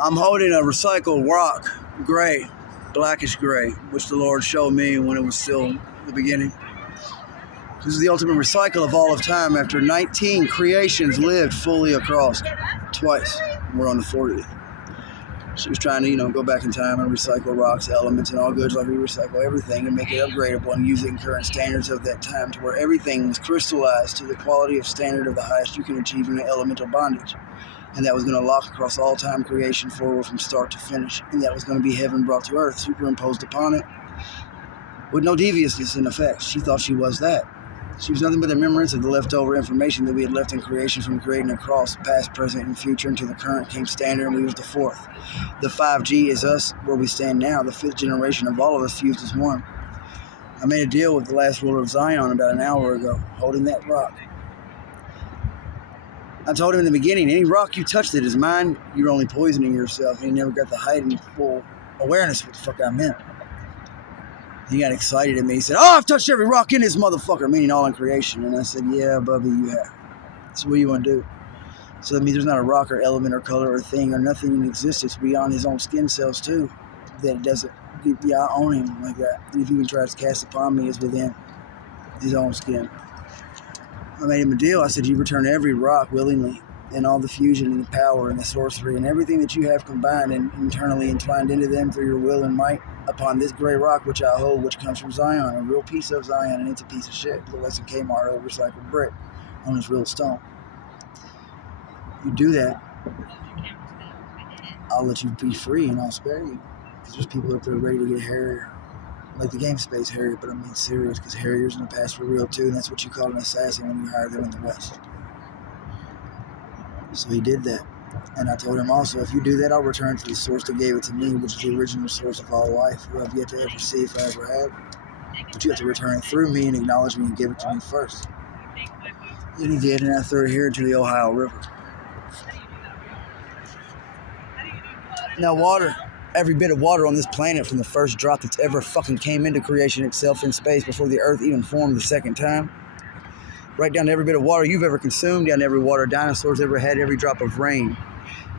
I'm holding a recycled rock, gray, blackish gray, which the Lord showed me when it was still the beginning. This is the ultimate recycle of all of time after 19 creations lived fully across twice. We're on the 40th. She was trying to, go back in time and recycle rocks, elements, and all goods like we recycle everything and make it upgradable and use it in current standards of that time to where everything was crystallized to the quality of standard of the highest you can achieve in the elemental bondage. And that was going to lock across all time creation forward from start to finish. And that was going to be heaven brought to earth, superimposed upon it, with no deviousness in effect. She thought she was that. She was nothing but the remembrance of the leftover information that we had left in creation from creating across past, present, and future until the current came standard, and we was the fourth. The 5G is us, where we stand now, the fifth generation of all of us fused as one. I made a deal with the last ruler of Zion about an hour ago, holding that rock. I told him in the beginning, any rock you touch that is mine, you're only poisoning yourself. He never got the height and full awareness of what the fuck I meant. He got excited at me. He said, I've touched every rock in this motherfucker, meaning all in creation. And I said, yeah, Bubby, you have. So what do you want to do? So that means there's not a rock or element or color or thing or nothing in existence beyond his own skin cells too. That it doesn't, I own him like that. And if he even tries to cast upon me, it's within his own skin. I made him a deal. I said, you return every rock willingly, and all the fusion and the power and the sorcery and everything that you have combined and internally entwined into them through your will and might upon this gray rock which I hold, which comes from Zion, a real piece of Zion, and it's a piece of shit. It's less than Kmart over recycled brick on this real stone. You do that, I'll let you be free and I'll spare you. Because there's people up there ready to get hairier. Like the game space Harrier, but I mean serious, because Harriers in the past were real too, and that's what you call an assassin when you hire them in the West. So he did that. And I told him also, if you do that, I'll return to the source that gave it to me, which is the original source of all life, who I've yet to ever see if I ever have. But you have to return it through me and acknowledge me and give it to me first. And he did, and I threw it here into the Ohio River. Now water. Every bit of water on this planet from the first drop that's ever fucking came into creation itself in space before the earth even formed the second time. Right down to every bit of water you've ever consumed, down to every water dinosaurs ever had, every drop of rain.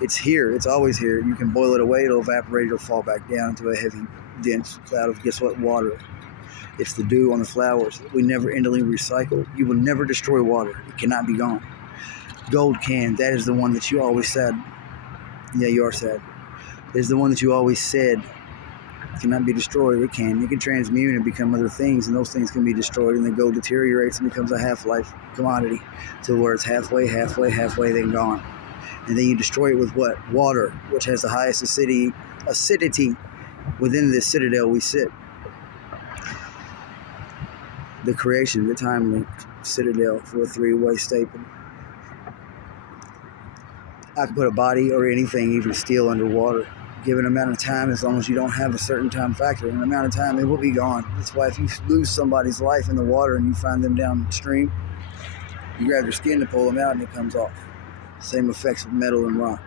It's here. It's always here. You can boil it away, it'll evaporate, it'll fall back down into a heavy, dense cloud of, guess what, water. It's the dew on the flowers that we never endingly recycle. You will never destroy water. It cannot be gone. Gold can. That is the one that you always said. Yeah, you are sad. Is the one that you always said cannot be destroyed. It can. It can transmute and become other things, and those things can be destroyed, and then gold deteriorates and becomes a half-life commodity to where it's halfway, then gone. And then you destroy it with what? Water, which has the highest acidity within this citadel we sit. The creation, the time-linked citadel for a three-way staple. I could put a body or anything, even steel, underwater. Given an amount of time, as long as you don't have a certain time factor, an amount of time, it will be gone. That's why if you lose somebody's life in the water and you find them downstream, you grab their skin to pull them out and it comes off. Same effects with metal and rock.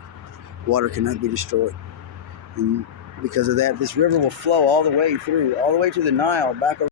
Water cannot be destroyed. And because of that, this river will flow all the way through, all the way to the Nile, back over